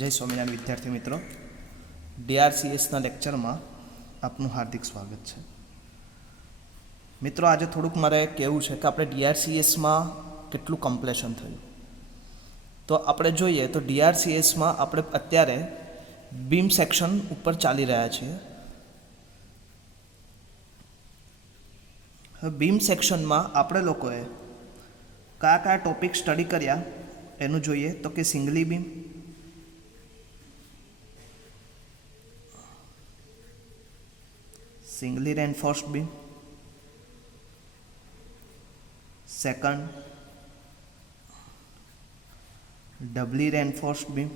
जय स्वामिनारायण विद्यार्थी मित्रों, DRCSના લેક્ચરમાં આપનું હાર્દિક સ્વાગત છે। મિત્રો, આજે થોડુંક મારે કહેવું છે કે આપણે DRCSમાં કેટલું કમ્પ્લેશન થયું। તો આપણે જોઈએ તો DRCSમાં આપણે અત્યારે બીમ સેક્શન ઉપર ચાલી રહ્યા છીએ। હવે બીમ સેક્શનમાં આપણે લોકોએ કયા કયા ટોપિક સ્ટડી કર્યા એનું જોઈએ તો કે singly beam, singly reinforced beam, second doubly reinforced beam,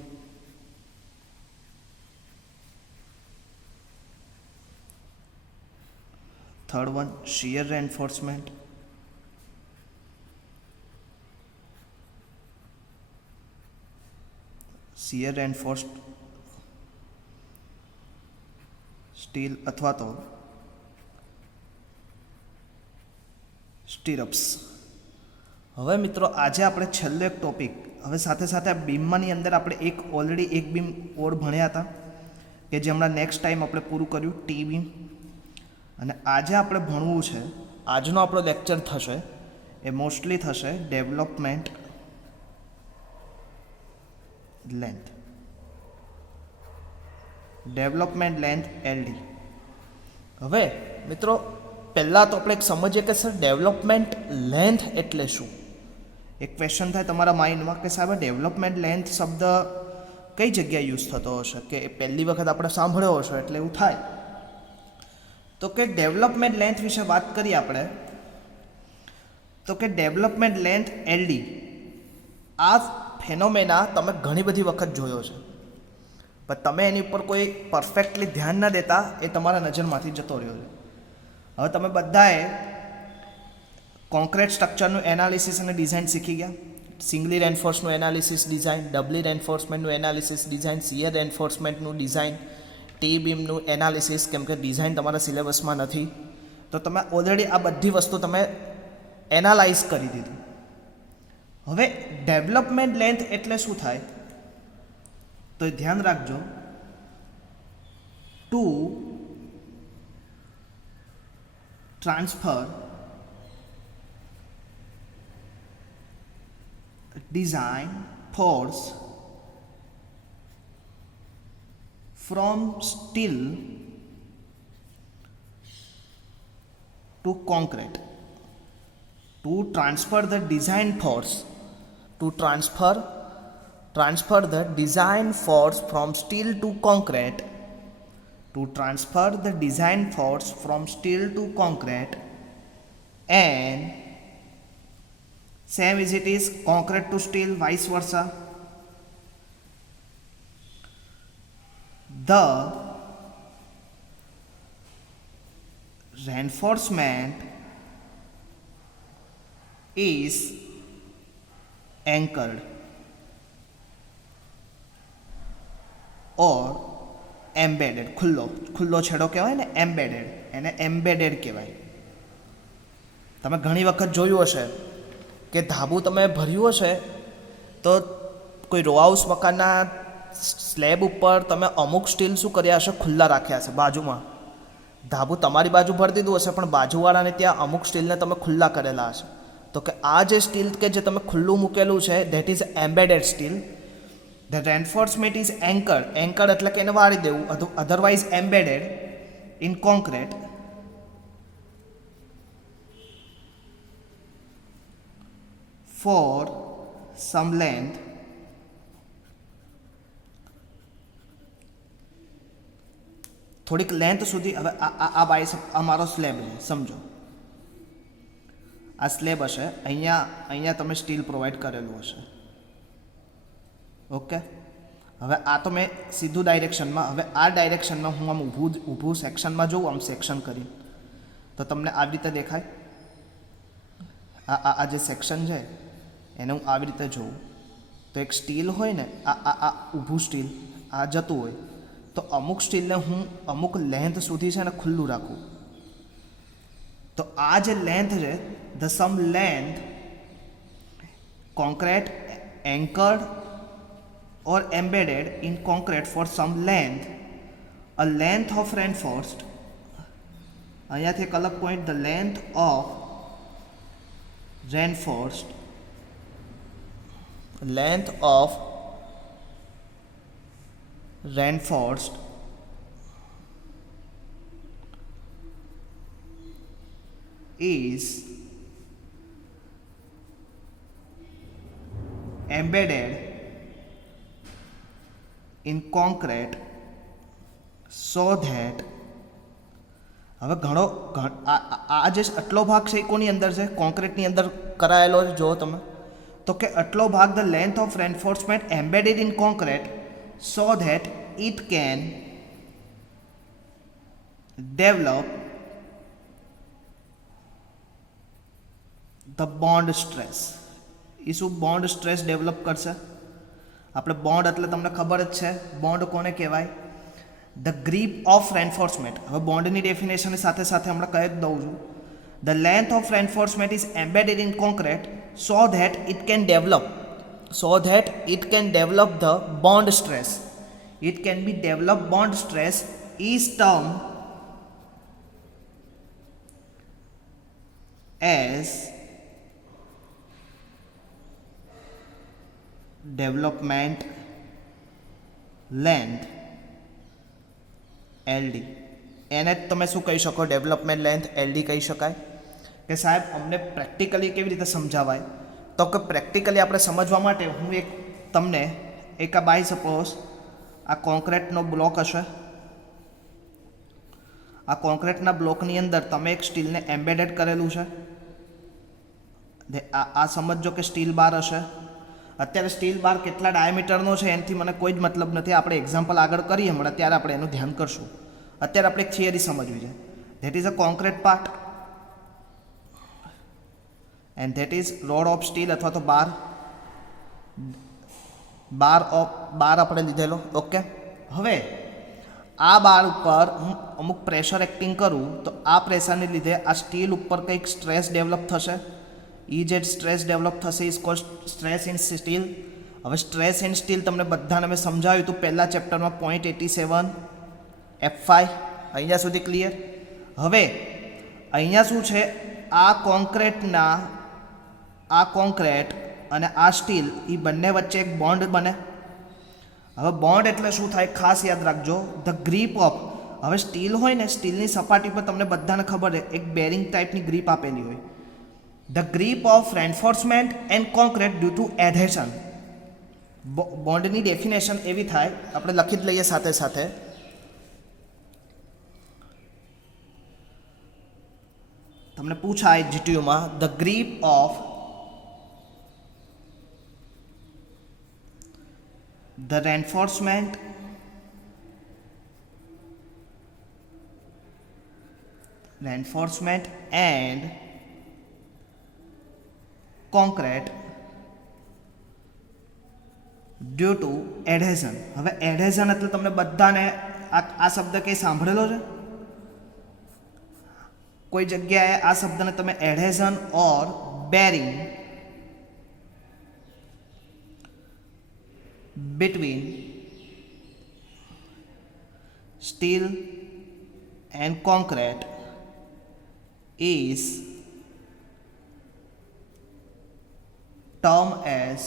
third one shear reinforcement, shear reinforced steel अथवा तो સ્ટીરપ્સ। હવે મિત્રો, આજે આપણે છેલ્લો એક ટોપિક, હવે સાથે સાથે આ બીમમાંની અંદર આપણે ઓલરેડી એક બીમ ઓર ભણ્યા હતા કે જે હમણાં નેક્સ્ટ ટાઈમ આપણે પૂરું કર્યું, ટી બીમ। અને આજે આપણે ભણવું છે, આજનો આપણો લેક્ચર થશે એ મોસ્ટલી થશે ડેવલપમેન્ટ લેન્થ, LD। હવે મિત્રો, પહેલાં તો આપણે એક સમજીએ કે સર ડેવલપમેન્ટ લેન્થ એટલે શું। એક ક્વેશ્ચન થાય તમારા માઇન્ડમાં કે સાહેબ ડેવલપમેન્ટ લેન્થ શબ્દ કઈ જગ્યાએ યુઝ થતો હશે, કે પહેલી વખત આપણે સાંભળ્યો હશે એટલે એવું થાય। તો કે ડેવલપમેન્ટ લેન્થ વિશે વાત કરીએ આપણે તો કે ડેવલપમેન્ટ લેન્થ LD આ ફેનોમેના તમે ઘણી બધી વખત જોયો છે, પણ તમે એની ઉપર કોઈ પરફેક્ટલી ધ્યાન ના દેતા, એ તમારા નજરમાંથી જતો રહ્યો છે। હવે તમે બધાએ કોન્ક્રીટ સ્ટ્રક્ચરનું એનાલિસિસ અને ડિઝાઇન શીખી ગયા, સિંગલી રેન્ફોર્સનું એનાલિસિસ ડિઝાઇન, ડબલી રેન્ફોર્સમેન્ટનું એનાલિસિસ ડિઝાઇન, શીયર રેન્ફોર્સમેન્ટનું ડિઝાઇન, ટી બીમનું એનાલિસિસ, કેમ કે ડિઝાઇન તમારા સિલેબસમાં નથી, તો તમે ઓલરેડી આ બધી વસ્તુ તમે એનાલાઇઝ કરી દીધું। હવે ડેવલપમેન્ટ લેન્થ એટલે શું થાય તો ધ્યાન રાખજો, two transfer design force from steel to concrete, to transfer the design force, to transfer the design force from steel to concrete, to transfer the design force from steel to concrete, and same as it is concrete to steel, vice versa. The reinforcement is anchored or embedded, ખુલ્લો છેડો કહેવાય ને, embedded, એને embedded કહેવાય। તમે ઘણી વખત જોયું હશે કે ધાબુ તમે ભર્યું હશે તો કોઈ રો હાઉસ મકાનના સ્લેબ ઉપર તમે અમુક સ્ટીલ શું કર્યા હશે, ખુલ્લા રાખ્યા હશે બાજુમાં। ધાબુ તમારી બાજુ ભરી દીધું હશે પણ બાજુવાળાને ત્યાં અમુક સ્ટીલને તમે ખુલ્લા કરેલા હશે, તો કે આ જે સ્ટીલ કે જે તમે ખુલ્લું મૂકેલું છે that is embedded steel. The reinforcement is anchored, anchored એટલે કે એને વાળી દેવું, otherwise embedded in concrete, for some length થોડીક લેન્થ સુધી। હવે આ બાયસેપ, આ મારો સ્લેબ છે, સમજો આ સ્લેબ હશે, અહીંયા તમે સ્ટીલ પ્રોવાઈડ કરેલું હશે, ઓકે। હવે આ તો મેં સીધું ડાયરેક્શનમાં, હવે આ ડાયરેક્શનમાં હું આમ ઊભું સેક્શનમાં જોઉં, આમ સેક્શન કરીને તો તમને આવી રીતે દેખાય। આ જે સેક્શન છે એને હું આવી રીતે જોઉં તો એક સ્ટીલ હોય ને, આ ઊભું સ્ટીલ આ જતું હોય તો અમુક સ્ટીલને હું અમુક લેન્થ સુધી છે ને ખુલ્લું રાખું, તો આ જે લેન્થ છે, the same length concrete anchored or embedded in concrete for some length, a length of reinforced, અહીંયાથી એક અલગ point, the length of reinforced, length of reinforced is embedded in concrete so that, હવે ઘણો આ જે આટલો ભાગ છે એ કોની અંદર છે? કોન્ક્રીટની અંદર કરાયેલો છે. જો તમે તો કે આટલો ભાગ, the length of reinforcement embedded in concrete so that it can develop the bond stress. એ શું બોન્ડ સ્ટ્રેસ ડેવલપ કરશે? આપણે બોન્ડ એટલે તમને ખબર જ છે, બોન્ડ કોને કહેવાય? The grip of reinforcement. હવે બોન્ડની ડેફિનેશનની સાથે સાથે હમણાં કહી જ દઉં છું. The length of reinforcement is embedded in concrete so that it can develop the bond stress. It can be develop bond stress is term as development length LD. એને જ તમે શું કહી શકો? ડેવલપમેન્ટ લેન્થ એલડી કહી શકાય. કે સાહેબ અમને પ્રેક્ટિકલી કેવી રીતે સમજાવાય? તો કે પ્રેક્ટિકલી આપણે સમજવા માટે હું તમને એક બાય સપોઝ આ કોન્ક્રીટનો બ્લોક હશે. આ કોન્ક્રીટના બ્લોકની અંદર તમે એક સ્ટીલને એમ્બેડેડ કરેલું છે. આ સમજો કે સ્ટીલ બાર હશે. અત્યારે સ્ટીલ બાર કેટલા ડાયામીટરનો છે એનાથી મને કોઈ જ મતલબ નથી. આપણે એક્ઝામ્પલ આગળ કરીએ હમણાં, ત્યારે આપણે એનું ધ્યાન કરશું. અત્યારે આપણે એક થિયરી સમજવી છે. That is a concrete part and that is road of steel અથવા તો બાર આપણે લીધેલો. ઓકે, હવે આ બાર ઉપર હું અમુક પ્રેશર એક્ટિંગ કરું તો આ પ્રેશરને લીધે આ સ્ટીલ ઉપર કંઈક સ્ટ્રેસ ડેવલપ થશે. એ જે સ્ટ્રેસ ડેવલપ થશે is called stress in steel. હવે સ્ટ્રેસ ઇન સ્ટીલ તમને બધાને મેં સમજાવ્યું હતું પહેલા ચેપ્ટરમાં 0.87 F5. અહીંયા સુધી ક્લિયર? હવે અહીંયા શું છે? આ કોન્ક્રીટ અને આ સ્ટીલ એ બંને વચ્ચે એક બોન્ડ બને. હવે બોન્ડ એટલે શું થાય? ખાસ યાદ રાખજો, ધ ગ્રીપ ઓફ. હવે સ્ટીલ હોય ને, સ્ટીલની સપાટી પર તમને બધાને ખબર છે એક બેરિંગ ટાઈપની ગ્રીપ આપેલી હોય. The grip of reinforcement and concrete due to adhesion. બોન્ડની ડેફિનેશન એવી થાય, આપણે લખી જ લઈએ સાથે સાથે. તમને પૂછાય જીટીયુમાં, the grip of the reinforcement and concrete due to adhesion. હવે એડહેઝન એટલે તમને બધાને આ શબ્દ કંઈ સાંભળેલો છે? કોઈ જગ્યાએ આ શબ્દને તમે એડહેઝન ઓર bearing between steel and concrete is termed as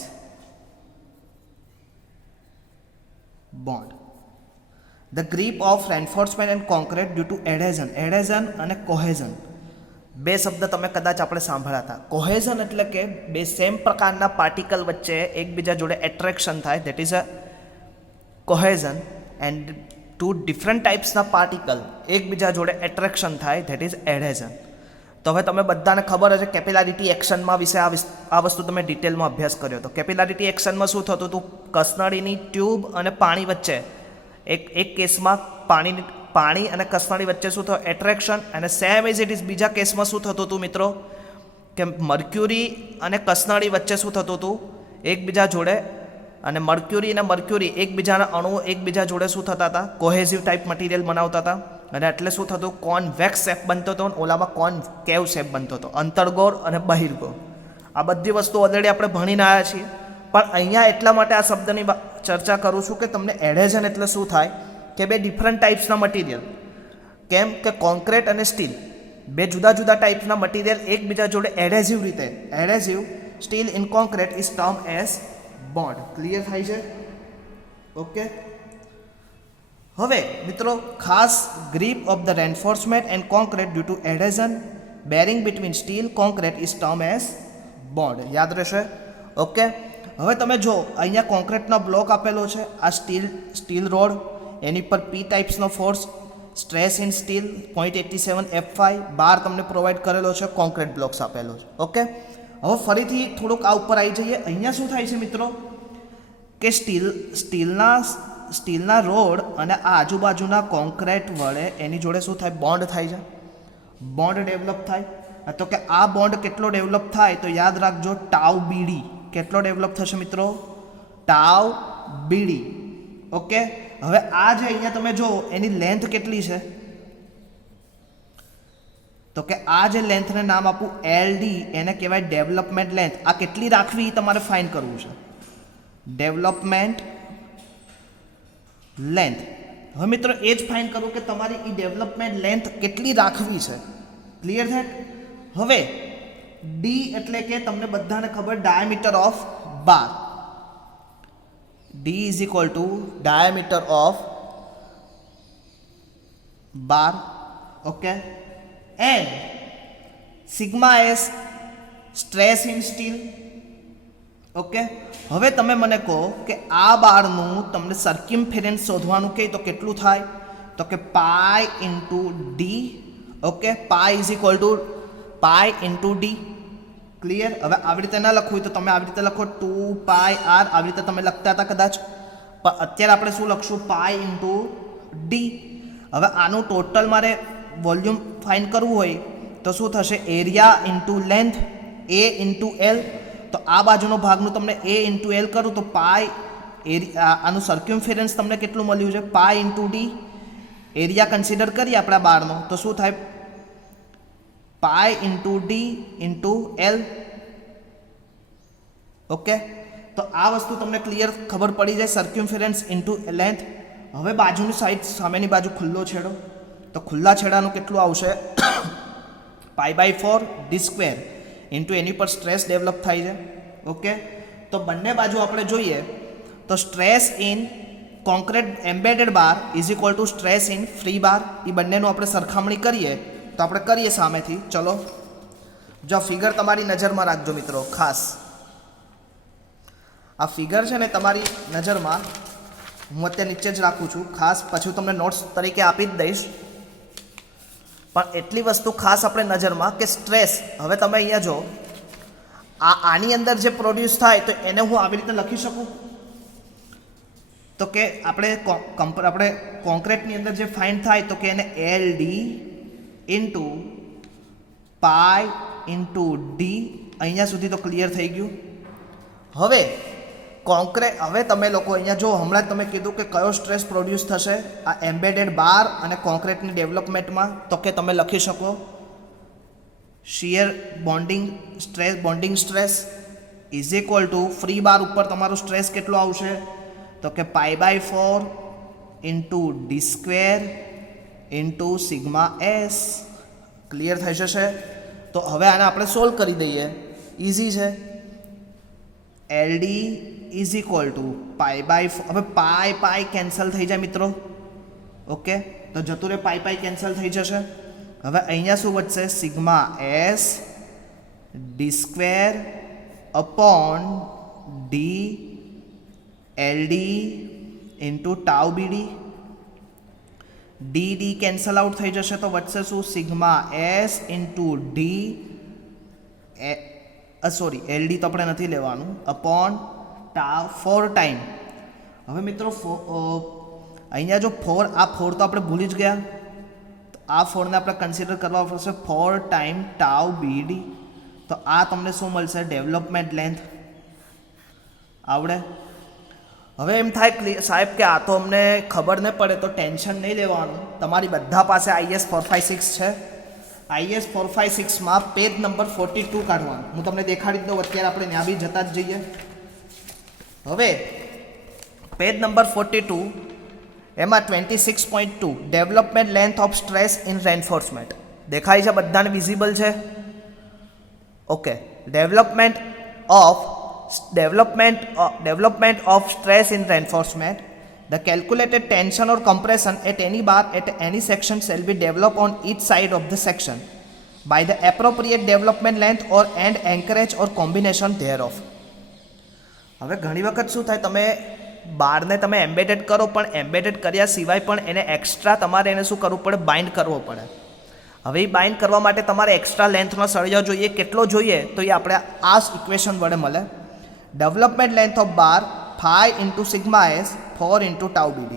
bond. The grip of reinforcement and concrete due to adhesion. Adhesion અને cohesion બે શબ્દ તમે કદાચ આપણે સાંભળ્યા હતા. કોહેઝન એટલે કે બે સેમ પ્રકારના પાર્ટિકલ વચ્ચે એકબીજા જોડે એટ્રેક્શન થાય, that is a cohesion. And two different ટાઈપ્સના પાર્ટિકલ એકબીજા જોડે એટ્રેક્શન થાય, ધેટ ઇઝ એડહેઝન. તો હવે તમે બધાને ખબર હશે કેપિલારિટી એક્શનમાં વિશે આ વસ્તુ તમે ડિટેલમાં અભ્યાસ કર્યો હતો. કેપિલારિટી એક્શનમાં શું થતું હતું? કસનળીની ટ્યુબ અને પાણી વચ્ચે એક કેસમાં પાણી અને કસનળી વચ્ચે શું થયું? એટ્રેક્શન. અને સેમ એઝ ઇટ ઇઝ બીજા કેસમાં શું થતું હતું મિત્રો? કે મર્ક્યુરી અને કસનળી વચ્ચે શું થતું હતું? એકબીજા જોડે, અને મર્ક્યુરી એકબીજાના અણુઓ એકબીજા જોડે શું થતા હતા? કોહેઝિવ ટાઈપ મટીરિયલ બનાવતા હતા. અને એટલે શું થતું? કોનવેક્સ શેપ બનતો હતો, ઓલામાં કોનકેવ શેપ બનતો હતો. અંતર્ગોળ અને બહિર્ગોળ. આ બધી વસ્તુ ઓલરેડી આપણે ભણીને આવ્યા છીએ. પણ અહીંયા એટલા માટે આ શબ્દની ચર્ચા કરું છું કે તમને એડહેઝન એટલે શું થાય કે બે ડિફરન્ટ ટાઈપ્સના મટીરિયલ, કેમ કે કોન્ક્રીટ અને સ્ટીલ બે જુદા જુદા ટાઈપના મટીરિયલ એકબીજા જોડે એડહેઝિવ રીતે, adhesive steel in concrete is term as bond. Clear થાય છે? ઓકે. હવે મિત્રો ખાસ grip of the reinforcement and concrete due to adhesion bearing between steel concrete is term as bond. યાદ રહેશે? ઓકે. હવે તમે જો અહીંયા કોન્ક્રીટનો બ્લોક આપેલો છે, આ સ્ટીલ રોડ, એની પર પી ટાઈપ્સનો force, stress in steel 0.87 F5 bar તમને પ્રોવાઈડ કરેલો છે, કોન્ક્રીટ બ્લોક્સ આપેલો છે. ઓકે. હવે ફરીથી થોડુંક આ ઉપર આવી જઈએ. અહીંયા શું થાય છે મિત્રો કે સ્ટીલના રોડ અને આ આજુબાજુના કોન્ક્રીટ વડે એની જોડે શું થાય? બોન્ડ થાય છે, બોન્ડ ડેવલપ થાય. તો કે આ બોન્ડ કેટલો ડેવલપ થાય તો યાદ રાખજો ટાઉ બીડી. કેટલો ડેવલપ થશે મિત્રો? Tau BD. ઓકે. હવે આ જે અહીંયા તમે જો એની લેન્થ કેટલી છે તો કે આ જે લેન્થને નામ આપું LD, એને કહેવાય ડેવલપમેન્ટ લેન્થ. આ કેટલી રાખવી એ તમારે ફાઇન કરવું છે, ડેવલપમેન્ટ લેન્થ. હવે મિત્રો એ જ ફાઇન કરવું કે તમારી એ ડેવલપમેન્ટ લેન્થ કેટલી રાખવી છે. ક્લિયર છે? હવે ડી એટલે કે તમને બધાને ખબર diameter of bar. D is equal to diameter of bar. Okay. And sigma S stress in steel. Okay. હવે તમે મને કહો કે આ બારનું તમને સર્કમ્ફરન્સ શોધવાનું કહે તો કેટલું થાય તો કે pi into D. Okay. Pi is equal to pi into D. Clear? હવે આવી રીતે ના લખવું હોય તો તમે આવી રીતે લખો 2πr, આવી રીતે તમે લખતા હતા કદાચ, પણ અત્યારે આપણે શું લખશું? પાઈ ઇન્ટુ ડી. હવે આનું ટોટલ મારે વોલ્યુમ ફાઇન કરવું હોય તો શું થશે? એરિયા ઇન્ટુ લેન્થ, એ ઇન્ટુ એલ. તો આ બાજુનો ભાગનું તમને એ ઇન્ટુ એલ કરું તો પાઈ આનું સર્ક્યુમફરન્સ તમને કેટલું મળ્યું છે? પાઈ ઇન્ટુ ડી. એરિયા કન્સિડર કરીએ આપણા બારનો તો શું થાય? પાઈ into D into L. Okay. તો આ વસ્તુ તમને ક્લિયર ખબર પડી જાય, સર્ક્યુમફરન્સ ઇન્ટુ લેન્થ. હવે બાજુની સાઈડ, સામેની બાજુ ખુલ્લો છેડો, તો ખુલ્લા છેડાનું કેટલું આવશે? π/4 ડી સ્ક્વેર ઇન્ટુ એની પર સ્ટ્રેસ ડેવલપ થાય છે. ઓકે. તો બંને બાજુ આપણે જોઈએ તો stress in concrete embedded bar is equal to stress in free bar. એ બંનેનું આપણે સરખામણી કરીએ તો આપણે કરીએ સામેથી. ચલો જો ફિગર તમારી નજરમાં રાખજો મિત્રો. ખાસ આ ફિગર છે ને તમારી નજરમાં, હું અત્યારે નીચે જ રાખું છું ખાસ, પછી હું તમને નોટ્સ તરીકે આપી જ દઈશ, પણ એટલી વસ્તુ ખાસ આપણે નજરમાં કે સ્ટ્રેસ. હવે તમે અહીંયા જો આની અંદર જે પ્રોડ્યુસ થાય તો એને હું આવી રીતે લખી શકું તો કે આપણે કોન્ક્રીટની અંદર જે ફાઇન્ડ થાય તો કે એને LD into pi into D. અહીંયા સુધી તો ક્લિયર થઈ ગયું. હવે હવે તમે લોકો અહીંયા જો હમણાં જ તમે કીધું કે કયો સ્ટ્રેસ પ્રોડ્યુસ થશે આ એમ્બેડેડ બાર અને કોન્ક્રીટની ડેવલપમેન્ટમાં, તો કે તમે લખી શકો shear bonding stress is equal to free bar ઉપર તમારો સ્ટ્રેસ કેટલો આવશે તો કે π/4 into D square into sigma S. Clear થઈ જશે? તો હવે આને આપણે સોલ્વ કરી દઈએ. ઇઝી છે. LD is equal to π/4. હવે પાઈ કેન્સલ થઈ જાય મિત્રો. ઓકે. તો જતું રહે, પાઈ કેન્સલ થઈ જશે. હવે અહીંયા શું વધશે? Sigma S D square upon D LD into tau BD. D cancel out થઈ જશે તો વધશે શું? Sigma S into D sorry LD તો આપણે નથી લેવાનું, અપોન ટાઉ 4 ટાઈમ. હવે મિત્રો અહીંયા જો 4, આ 4 તો આપણે ભૂલી જ ગયા, તો આ 4ને આપણે કન્સિડર કરવા પડશે 4 ટાઈમ ટાઉ બીડી. તો આ તમને શું મળશે? Development length. આવડે? હવે એમ થાય સાહેબ કે આ તો અમને ખબર ન પડે તો ટેન્શન નહીં લેવાનું, તમારી બધા પાસે IS 456 છે. IS 456માં પેજ નંબર 42 કાઢવાનું. હું તમને દેખાડી દઉં, અત્યારે આપણે ત્યાં બી જતા જ જઈએ. હવે પેજ નંબર 42 એમાં 26.2 development length of stress in reinforcement દેખાય છે, બધાને વિઝિબલ છે? Okay. Development of stress in reinforcement. The calculated tension or compression at any bar at any section shall be developed on each side of the section by the appropriate development length or end anchorage or combination thereof. હવે ઘણી વખત શું થાય, તમે બારને તમે embedded કરો, પણ એમ્બેડેડ કર્યા સિવાય પણ એને એક્સ્ટ્રા તમારે એને શું કરવું પડે, બાઇન્ડ કરવો પડે. હવે એ બાઇન્ડ કરવા માટે તમારે એક્સ્ટ્રા લેન્થનો સળિયો જોઈએ. કેટલો જોઈએ તો એ આપણે આ ઇક્વેશન વડે મળે. Development length of bar phi into sigma s 4 into tau bd.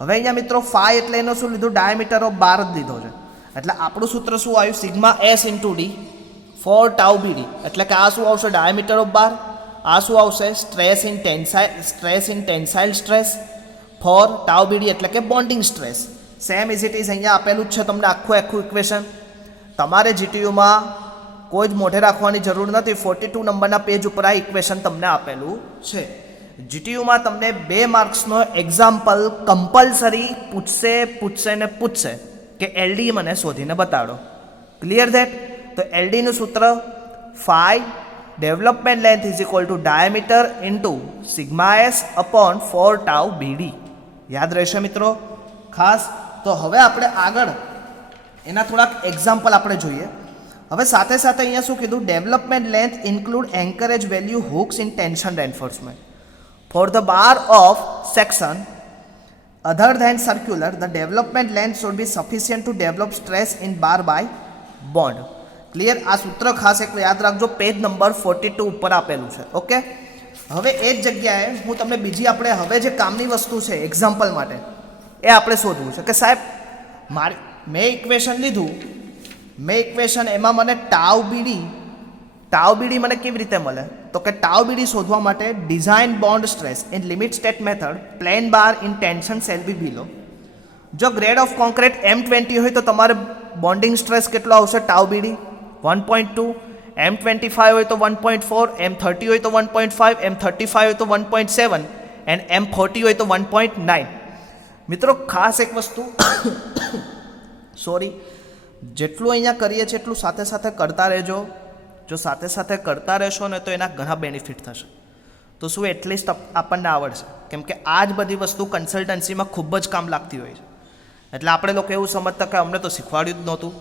હવે અહીંયા મિત્રો phi એટલે એનો શું લીધું, ડાયામીટર ઓફ બાર જ લીધો છે. એટલે આપણું સૂત્ર શું આવ્યું, sigma s into d 4 tau bd. એટલે કે આ શું આવશે, ડાયામીટર ઓફ બાર. આ શું આવશે, stress in tensile stress for tau BD એટલે કે bonding stress. Same is it is અહીંયા આપેલું જ છે તમને આખું ઇક્વેશન. તમારે જીટીયુમાં કોઈ જ મોઢે રાખવાની જરૂર નથી. 42 નંબરના પેજ ઉપર આ ઇક્વેશન તમને આપેલું છે. જીટીયુમાં તમને 2 માર્ક્સનો એક્ઝામ્પલ કમ્પલસરી પૂછશે કે એલડી મને શોધીને બતાડો. Clear that? તો એલડીનું સૂત્ર phi development length is equal to diameter into sigma S upon 4 tau BD. યાદ રહેશે મિત્રો ખાસ. તો હવે આપણે આગળ એના થોડાક એક્ઝામ્પલ આપણે જોઈએ. હવે સાથે સાથે અહીંયા શું કીધું, development length include anchorage value hooks in tension reinforcement for the bar of section other than circular, the development length should be sufficient to develop stress in bar by bond. Clear? આ સૂત્ર ખાસ એક યાદ રાખજો, page number 42 ઉપર આપેલું છે. Okay. હવે એ જ જગ્યાએ હું તમને બીજી આપણે હવે જે કામની વસ્તુ છે એક્ઝામ્પલ માટે એ આપણે શોધવું છે કે સાહેબ મેં ઇક્વેશન લીધું, એમાં મને ટાઉ બીડી મને કેવી રીતે મળે, તો કે ટાઉ બીડી શોધવા માટે design bond stress in limit state method plain bar in tension shall be below. જો ગ્રેડ ઓફ કોન્ક્રીટ M20 હોય તો તમારે બોન્ડિંગ સ્ટ્રેસ કેટલો આવશે, ટાઉ બીડી 1.2, M25 હોય તો 1.4, M30 હોય તો 1.5, M35 હોય તો 1.7 એન્ડ M40 હોય તો 1.9. મિત્રો ખાસ એક વસ્તુ જેટલું અહીંયા કરીએ છીએ એટલું સાથે સાથે કરતા રહેજો. જો સાથે સાથે કરતા રહેશો ને તો એના ઘણા બેનિફિટ થશે. તો શું એટલીસ્ટ આપણને આવડશે, કેમ કે આ જ બધી વસ્તુ કન્સલ્ટન્સીમાં ખૂબ જ કામ લાગતી હોય છે. એટલે આપણે લોકો એવું સમજતા કે અમને તો શીખવાડ્યું જ નહોતું,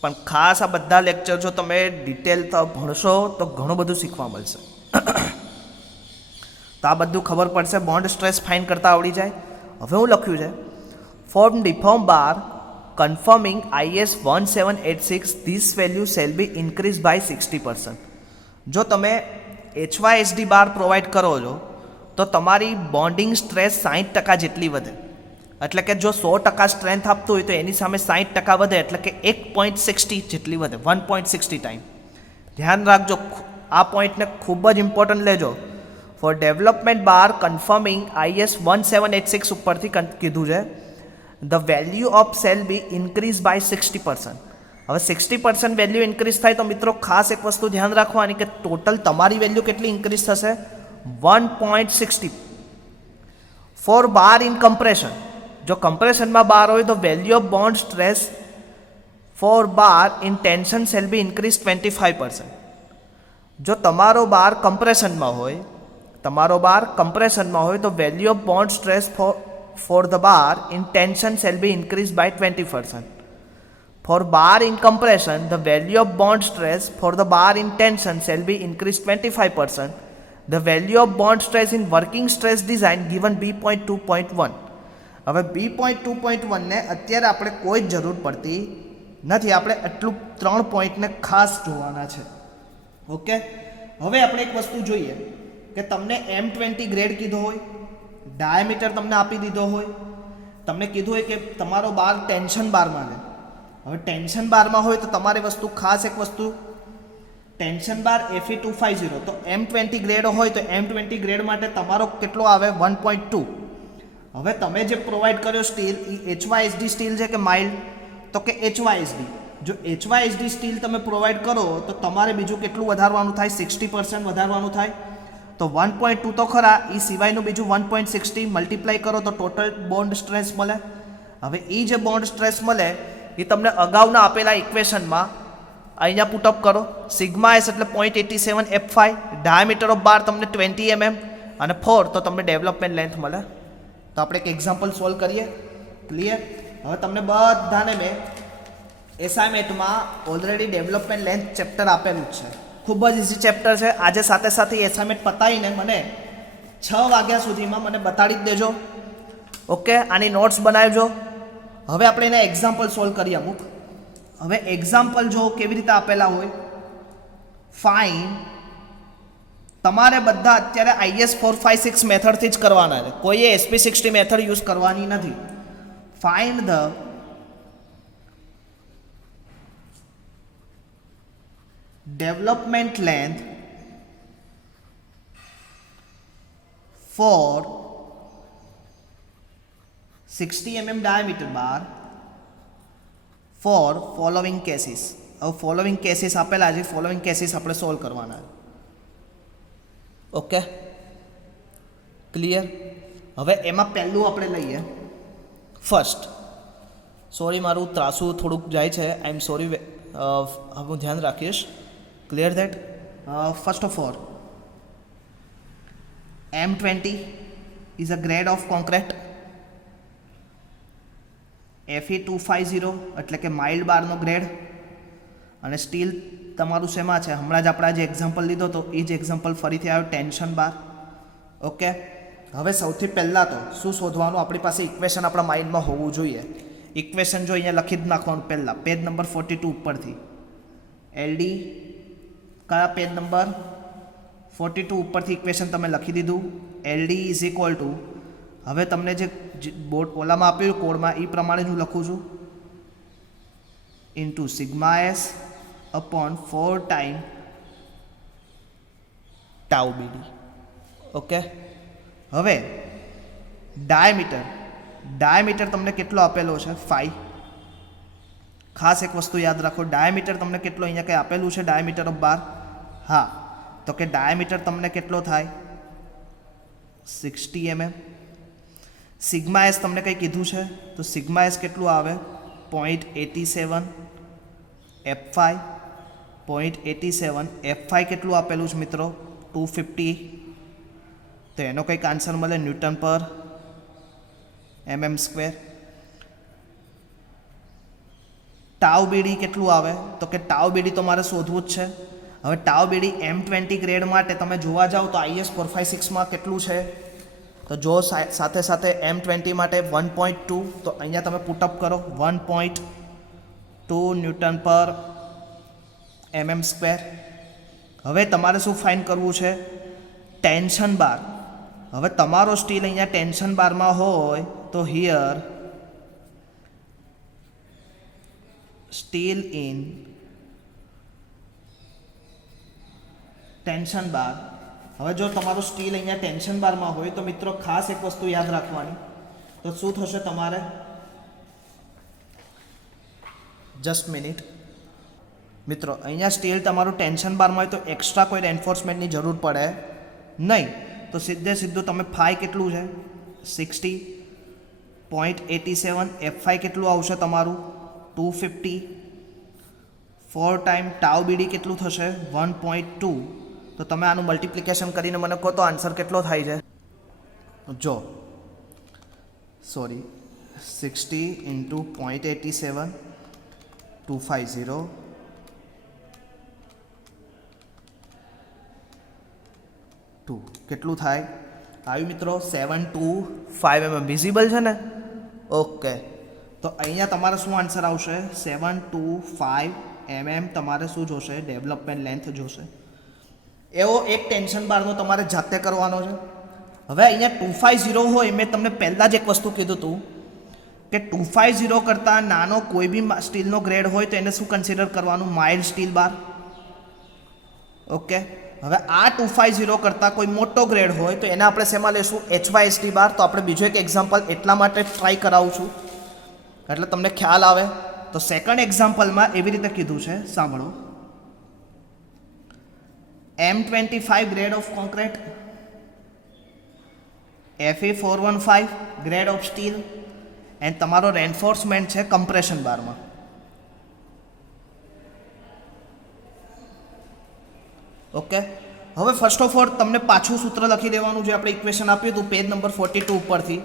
પણ ખાસ આ બધા લેક્ચર જો તમે ડિટેલ ભણશો તો ઘણું બધું શીખવા મળશે. તો આ બધું ખબર પડશે, બોન્ડ સ્ટ્રેસ ફાઇન કરતા આવડી જાય. હવે હું લખ્યું છે form deform bar conforming IS 1786 this value shall be increase by 60%. જો તમે HYSD બાર પ્રોવાઈડ કરો છો તો તમારી બોન્ડિંગ સ્ટ્રેસ 60% જેટલી વધે. એટલે કે જો 100% સ્ટ્રેન્થ આપતું હોય તો એની સામે 60% વધે, એટલે કે 1.60 જેટલી વધે, 1.60 ટાઈમ. ધ્યાન રાખજો, આ પોઈન્ટને ખૂબ જ ઇમ્પોર્ટન્ટ લેજો. For development bar conforming IS 1786 ઉપરથી કીધું છે the value of shall be increase by 60%. હવે 60% વેલ્યુ ઇન્ક્રીઝ થાય તો મિત્રો ખાસ એક વસ્તુ ધ્યાન રાખવાની કે ટોટલ તમારી વેલ્યુ કેટલી ઇન્ક્રીઝ થશે, 1.60. ફોર બાર ઇન કમ્પ્રેશન, જો કમ્પ્રેશનમાં બાર હોય તો value of bond stress for bar in tension shall be increase 25%. જો તમારો બાર કમ્પ્રેશનમાં હોય તો value of bond stress for the bar in tension shall be increased by 20%. For bar in compression, the value of bond stress for the bar in tension shall be increased 25%. The value of bond stress in working stress design given B.2.1. હવે B.2.1 ને અત્યારે આપણે કોઈ જ જરૂર પડતી નથી, આપણે એટલું 3 પોઈન્ટને ખાસ જોવાના છે. ઓકે. હવે આપણે એક વસ્તુ જોઈએ કે તમને M20 ગ્રેડ કીધો હોય, ડાયામીટર તમને આપી દીધો હોય, તમને કીધું હોય કે તમારો બાર ટેન્શન બારમાં છે. હવે ટેન્શન બારમાં હોય તો તમારી વસ્તુ ખાસ એક વસ્તુ, ટેન્શન બાર Fe250, તો M20 ગ્રેડ હોય તો M20 ગ્રેડ માટે તમારો કેટલો આવે, 1.2. હવે તમે જે પ્રોવાઈડ કર્યો સ્ટીલ એ HYSD સ્ટીલ છે કે માઇલ્ડ, તો કે HYSD. જો HYSD સ્ટીલ તમે પ્રોવાઈડ કરો તો તમારે બીજું કેટલું વધારવાનું થાય, 60% વધારવાનું થાય. તો 1.2 તો ખરા, એ સિવાયનું બીજું 1.60 મલ્ટીપ્લાય કરો તો ટોટલ બોન્ડ સ્ટ્રેસ મળે. હવે એ જે બોન્ડ સ્ટ્રેસ મળે એ તમને અગાઉના આપેલા ઇક્વેશનમાં અહીંયા પુટઅપ કરો. સિગ્મા એસ એટલે 0.87 F5, ડાયામીટર ઓફ બાર તમને 20 mm અને 4 તો તમને ડેવલપમેન્ટ લેન્થ મળે. તો આપણે એક એક્ઝામ્પલ સોલ્વ કરીએ. ક્લિયર? હવે તમને બધાને મેં એસાઇનમેન્ટમાં ઓલરેડી ડેવલપમેન્ટ લેન્થ ચેપ્ટર આપેલું જ છે. ખૂબ જ ઇઝી ચેપ્ટર છે. આજે સાથે સાથે એસાઇનમેન્ટ પતાવીને મને 6 વાગ્યા સુધીમાં મને બતાડી જ દેજો. ઓકે, આની નોટ્સ બનાવજો. હવે આપણે એના એક્ઝામ્પલ સોલ્વ કરીએ અમુક. હવે એક્ઝામ્પલ જો કેવી રીતે આપેલા હોય, ફાઇન તમારે બધા અત્યારે IS 456 મેથડથી જ કરવાના છે, કોઈએ SP60 મેથડ યુઝ કરવાની નથી. Find the development length for 60 mm diameter bar for following cases. હવે ફોલોવિંગ કેસીસ આપેલા છે, ફોલોવિંગ કેસીસ આપણે સોલ્વ કરવાના છે. Okay, clear? હવે એમાં પહેલું આપણે લઈએ ફર્સ્ટ. સોરી, મારું ત્રાસું થોડુંક જાય છે, આઈ એમ સોરી, હું ધ્યાન રાખીશ. Clear that? First of all, M20 is a grade of concrete. Fe250 એટલે કે માઇલ્ડ બારનો ગ્રેડ. અને સ્ટીલ તમારું શેમાં છે? હમણાં જ આપણે જે એક્ઝામ્પલ લીધો તો એ જ એક્ઝામ્પલ ફરીથી આવ્યો, ટેન્શન બાર. ઓકે, હવે સૌથી પહેલાં તો શું શોધવાનું? આપણી પાસે ઇક્વેશન આપણા માઇન્ડમાં હોવું જોઈએ. ઇક્વેશન જો અહીંયા લખી જ નાખવાનું પહેલાં, પેજ નંબર 42 ઉપરથી. LD કયા પેજ નંબર 42 ઉપરથી ઇક્વેશન તમે લખી દીધું. LD ઇઝ ઇક્વલ ટુ, હવે તમને જે બોર્ડ ઓલામાં આપ્યું કોડમાં એ પ્રમાણે જ હું લખું છું, into sigma S upon 4 time tau BD. Okay, હવે ડાયામીટર તમને કેટલો આપેલો છે? 5. ખાસ એક વસ્તુ યાદ રાખો, ડાયામીટર તમને કેટલો અહીંયા કંઈ આપેલું છે? ડાયામીટર ઓફ બાર. હા, તો કે ડાયામીટર તમને કેટલો થાય? 60 mm. સિગ્મા એસ તમને કંઈ કીધું છે તો સિગ્મા એસ કેટલું આવે? 0.87 F5. 0.87 F5 કેટલું આપેલું છે મિત્રો? 250. તો એનો કંઈક આન્સર મળે ન્યૂટન પર mm². ટાઉ બીડી કેટલું આવે? તો કે ટાઉ બીડી તો મારે શોધવું જ છે. હવે ટાઉ બીડી M20 ગ્રેડ માટે તમે જોવા જાઓ તો IS 456માં કેટલું છે? તો જો સાથે સાથે M20 માટે 1.2, તો અહીંયા તમે પુટઅપ કરો 1.2 ન્યૂટન પર mm². હવે તમારે શું ફાઇન્ડ કરવું છે? ટેન્શન બાર. હવે તમારો સ્ટીલ અહીંયા ટેન્શન બારમાં હોય તો હિયર સ્ટીલ ઇન ટેન્શન બાર. હવે જો તમારું સ્ટીલ અહીંયા ટેન્શન બારમાં હોય તો મિત્રો ખાસ એક વસ્તુ યાદ રાખવાની. તો શું થશે તમારે? જસ્ટ મિનિટ મિત્રો, અહીંયા સ્ટીલ તમારું ટેન્શન બારમાં હોય તો એક્સ્ટ્રા કોઈ એન્ફોર્સમેન્ટની જરૂર પડે નહીં. તો સીધું તમે 5 કેટલું છે? 60. 0.87 F5 કેટલું આવશે તમારું? 250. 4 ટાઈમ ટાઉ બીડી કેટલું થશે? 1.2. તો તમે આનું મલ્ટિપ્લિકેશન કરીને મને કહો તો આન્સર કેટલો થાય છે? જો સોરી, 60 ઇન્ટુ 0.87 250 2 કેટલું થાય? આવ્યું મિત્રો 725 mm. વિઝિબલ છે ને? ઓકે, તો અહીંયા તમારે શું આન્સર આવશે? 725 mm તમારે શું જોશે? ડેવલપમેન્ટ લેન્થ જોશે. એવો એક ટેન્શન બારનો તમારે જાતે કરવાનો છે. હવે અહીંયા 250 હોય, મેં તમને પહેલાં જ એક વસ્તુ કીધું હતું કે 250 કરતાં નાનો કોઈ બી સ્ટીલનો ગ્રેડ હોય તો એને શું કન્સિડર કરવાનું? માઇલ્ડ સ્ટીલ બાર. ઓકે, હવે આ 250 કરતાં કોઈ મોટો ગ્રેડ હોય તો એને આપણે શેમાં લેશું? HYSD બાર. તો આપણે બીજો એક એક્ઝામ્પલ એટલા માટે ટ્રાય કરાવું છું એટલે તમને ખ્યાલ આવે. તો સેકન્ડ એક્ઝામ્પલમાં એવી રીતે કીધું છે, સાંભળો. M25 grade of concrete Fe415 grade of steel and તમારો રેન્ફોર્સમેન્ટ છે કમ્પ્રેશન બારમાં. ઓકે, હવે ફર્સ્ટ ઓફ ઓલ તમને પાછું સૂત્ર લખી દેવાનું જે આપણે ઇક્વેશન આપ્યું હતું પેજ નંબર 42 ઉપરથી.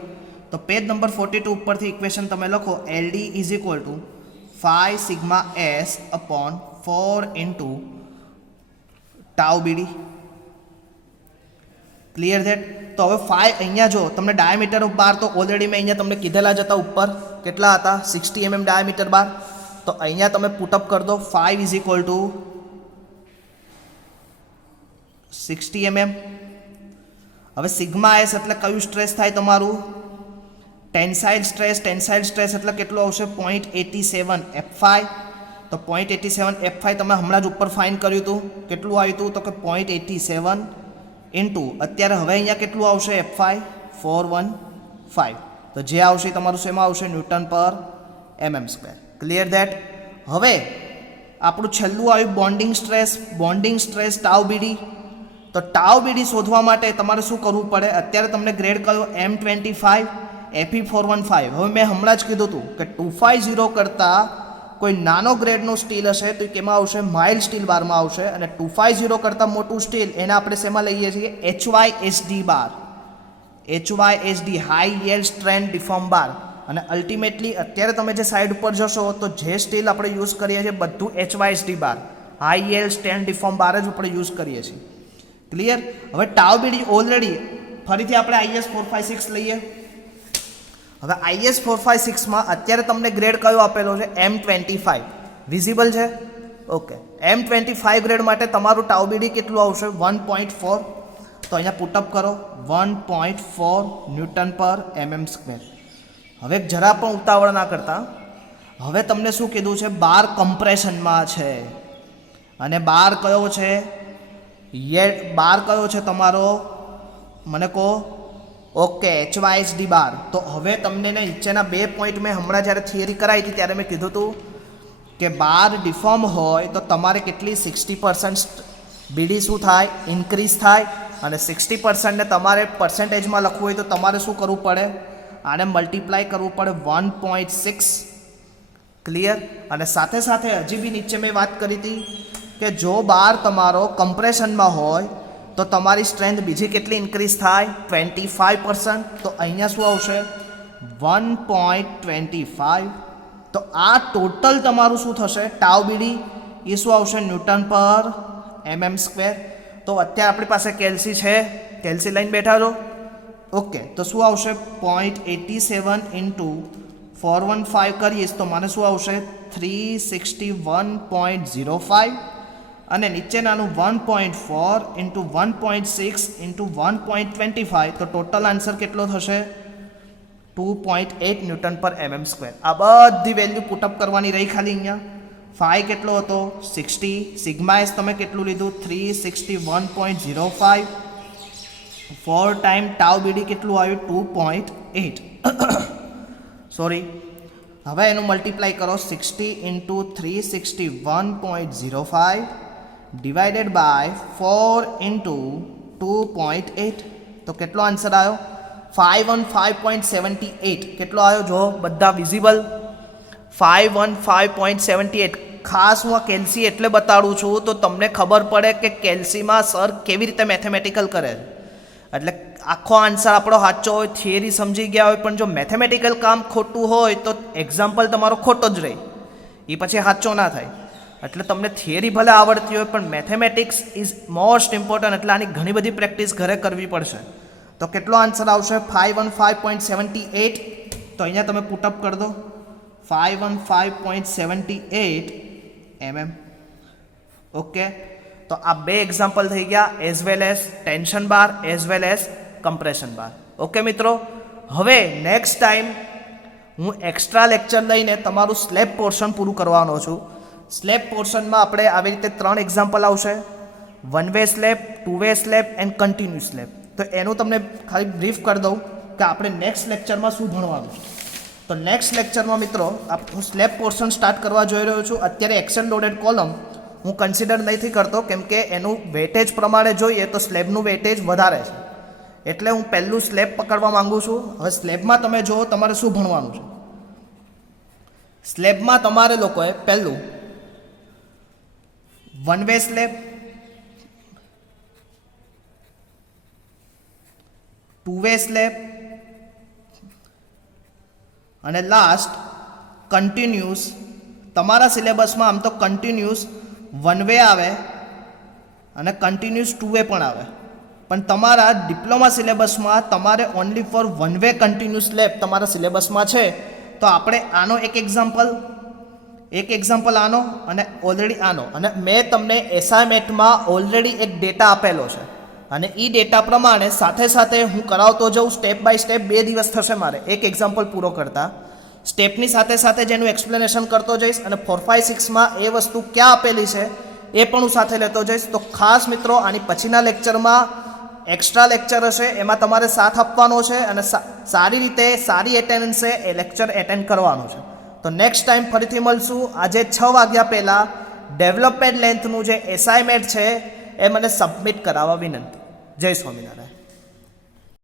તો પેજ નંબર 42 ઉપરથી ઇક્વેશન તમે લખો LD is equal two 5 sigma S upon 4 into tau BD. Clear that? તો હવે 5 અહીંયા જો તમને ડાયામીટર ઓફ બાર તો ઓલરેડી મેં અહીંયા તમને કીધેલા જ હતા ઉપર કેટલા હતા 60 mm ડાયામીટર બાર. તો અહીંયા તમે પુટઅપ કરી દો 5 ઇઝ ઇક્વલ ટુ 60 mm. હવે સિગ્મા એસ એટલે કયું સ્ટ્રેસ થાય તમારું ટેન્સાઇલ સ્ટ્રેસ એટલે કેટલું આવશે 0.87 F5. તો 0.87 F5 તમે હમણાં જ ઉપર ફાઇન કર્યું હતું કેટલું આવ્યું હતું તો કે 0.87 ઇન્ટુ અત્યારે હવે અહીંયા કેટલું આવશે F5 415. તો જે આવશે તમારું શેમાં આવશે ન્યૂટન પર mm². Clear that? હવે આપણું છેલ્લું આવ્યું બોન્ડિંગ સ્ટ્રેસ ટાઉ BD. તો ટાઉ BD શોધવા માટે તમારે શું કરવું પડે અત્યારે તમને ગ્રેડ કયો M25 Fe415. હવે મેં હમણાં જ કીધું હતું કે 250 કરતાં કોઈ નાનો ગ્રેડનું સ્ટીલ હશે તો કેમાં આવશે માઇલ્ડ સ્ટીલ બારમાં આવશે અને 250 કરતાં મોટું સ્ટીલ એને આપણે શેમાં લઈએ છીએ HYSD bar. HYSD high yield strength deform bar. અને અલ્ટિમેટલી અત્યારે તમે જે સાઈડ ઉપર જશો તો જે સ્ટીલ આપણે યુઝ કરીએ છીએ બધું HYSD બાર હાઈ યીલ્ડ સ્ટ્રેન્થ ડિફોર્મ બાર જ આપણે યુઝ કરીએ છીએ. ક્લિયર? હવે ટાઉ BD ઓલરેડી ફરીથી આપણે IS 456 લઈએ. હવે IS 456માં અત્યારે તમને ગ્રેડ કયો આપેલો છે M25 વિઝિબલ છે. ઓકે, M25 ગ્રેડ માટે તમારું ટાઉ BD કેટલું આવશે 1.4. તો અહીંયા પુટઅપ કરો 1.4 ન્યૂટન પર mm². હવે જરા પણ ઉતાવળ ના કરતા હવે તમને શું કીધું છે બાર કમ્પ્રેશનમાં છે અને બાર કયો છે તમારો મને કહો ઓકે HYSD બાર. તો હવે તમને નીચેના 2 પોઈન્ટ મેં હમણાં જ્યારે થિયરી કરાવી હતી ત્યારે મેં કીધું હતું કે બાર ડિફોર્મ હોય તો તમારે કેટલી 60% BD શું થાય ઇન્ક્રીઝ થાય અને 60% ને તમારે પર્સન્ટેજમાં લખવું હોય તો તમારે શું કરવું પડે આને મલ્ટીપ્લાય કરવું પડે 1.6. ક્લિયર? અને સાથે સાથે હજી બી નીચે મેં વાત કરી હતી કે જો બાર તમારો કમ્પ્રેશનમાં હોય તો તમારી સ્ટ્રેન્થ બીજી કેટલી ઇન્ક્રીઝ થાય 25%. તો અહીંયા શું આવશે 1.25. તો આ ટોટલ તમારું શું થશે ટાઉ BD એ શું આવશે ન્યૂટન પર mm². તો અત્યારે આપણી પાસે કેલ્સી છે કેલ્સી લઈને બેઠા છો. ઓકે, તો શું આવશે 0.87 ઇન્ટુ 415 કરીશ તો મને શું આવશે 361.05 અને નીચેનાનું 1.4 ઇન્ટુ 1.6 ઇન્ટુ 1.25. તો ટોટલ આન્સર કેટલો થશે 2.8 ન્યૂટન પર mm². આ બધી વેલ્યુ પુટઅપ કરવાની રહી ખાલી અહીંયા. ફાઈ કેટલો હતો 60. સિગ્મા એસ તમે કેટલું લીધું 361.05. 4 ટાઈમ ટાઉ BD કેટલું આવ્યું 2.8 સોરી. હવે એનું મલ્ટીપ્લાય કરો 60 ઇન્ટુ 361.05 ડિવાઇડેડ બાય 4 ઇન્ટુ 2.8. તો કેટલો આન્સર આવ્યો 515.78. કેટલો આવ્યો જો બધા વિઝિબલ 515.78. ખાસ હું આ કેલ્સી એટલે બતાડું છું તો તમને ખબર પડે કે કેલ્સીમાં સર કેવી રીતે મેથેમેટિકલ કરે. એટલે આખો આન્સર આપણો સાચો હોય થિયરી સમજી ગયા હોય પણ જો મેથેમેટિકલ કામ ખોટું હોય તો એક્ઝામ્પલ તમારો ખોટો જ રહે એ પછી સાચો ના થાય. એટલે તમને થિયરી ભલે આવડતી હોય પણ મેથેમેટિક્સ ઇઝ મોસ્ટ ઇમ્પોર્ટન્ટ. એટલે આની ઘણી બધી પ્રેક્ટિસ ઘરે કરવી પડશે. તો કેટલો આન્સર આવશે 515.78. તો અહીંયા તમે પુટઅપ કરી દો 515.78 mm. ઓકે, તો આ 2 એક્ઝામ્પલ થઈ ગયા એઝ વેલ એઝ ટેન્શન બાર એઝ વેલ એઝ કમ્પ્રેશન બાર. ઓકે મિત્રો, હવે નેક્સ્ટ ટાઈમ હું એક્સ્ટ્રા લેક્ચર લઈને તમારું સ્લેબ પોર્શન પૂરું કરવાનો છું. સ્લેબ પોર્શનમાં આપણે આવી રીતે 3 એક્ઝામ્પલ આવશે 1 way slab 2 way slab and continue slab. તો એનું તમને ખાલી બ્રીફ કરી દઉં કે આપણે નેક્સ્ટ લેક્ચરમાં શું ભણવાનું. તો નેક્સ્ટ લેક્ચરમાં મિત્રો હું સ્લેબ પોર્શન સ્ટાર્ટ કરવા જઈ રહ્યો છું. અત્યારે એક્સેલ લોડેડ કોલમ હું કન્સિડર નથી કરતો કેમ કે એનું વેટેજ પ્રમાણે જોઈએ તો સ્લેબનું વેટેજ વધારે છે એટલે હું પહેલું સ્લેબ પકડવા માંગુ છું. હવે સ્લેબમાં તમે જુઓ તમારે શું ભણવાનું છે. સ્લેબમાં તમારે લોકોએ પહેલું one way slab, two way slab અને લાસ્ટ કન્ટિન્યુઅસ. તમારા સિલેબસમાં આમ તો કન્ટિન્યુઅસ વન વે આવે અને કન્ટિન્યુઅસ ટુ વે પણ આવે, પણ તમારા ડિપ્લોમા સિલેબસમાં તમારે only for one way continuous slab તમારા સિલેબસમાં છે. તો આપણે આનો એક એક્ઝામ્પલ આનો અને ઓલરેડી આનો, અને મેં તમને એસાઇનમેન્ટમાં ઓલરેડી એક ડેટા આપેલો છે અને એ ડેટા પ્રમાણે સાથે સાથે હું કરાવતો જાઉં સ્ટેપ બાય સ્ટેપ. 2 દિવસ થશે મારે એક એક્ઝામ્પલ પૂરો કરતા. સ્ટેપની સાથે સાથે જેનું એક્સપ્લેનેશન કરતો જઈશ અને 4, 5, 6માં એ વસ્તુ ક્યાં આપેલી છે એ પણ હું સાથે લેતો જઈશ. તો ખાસ મિત્રો આની પછીના લેક્ચરમાં એક્સ્ટ્રા લેક્ચર હશે, એમાં તમારે સાથ આપવાનો છે અને સારી રીતે સારી એટેન્ડન્સે એ લેક્ચર એટેન્ડ કરવાનું છે. તો નેક્સ્ટ ટાઈમ ફરીથી મળશું. આજે 6 વાગ્યા પહેલાં ડેવલપમેન્ટ લેન્થનું જે એસાઇનમેન્ટ છે એ મને સબમિટ કરાવવા વિનંતી. જય સ્વામિનારાયણ.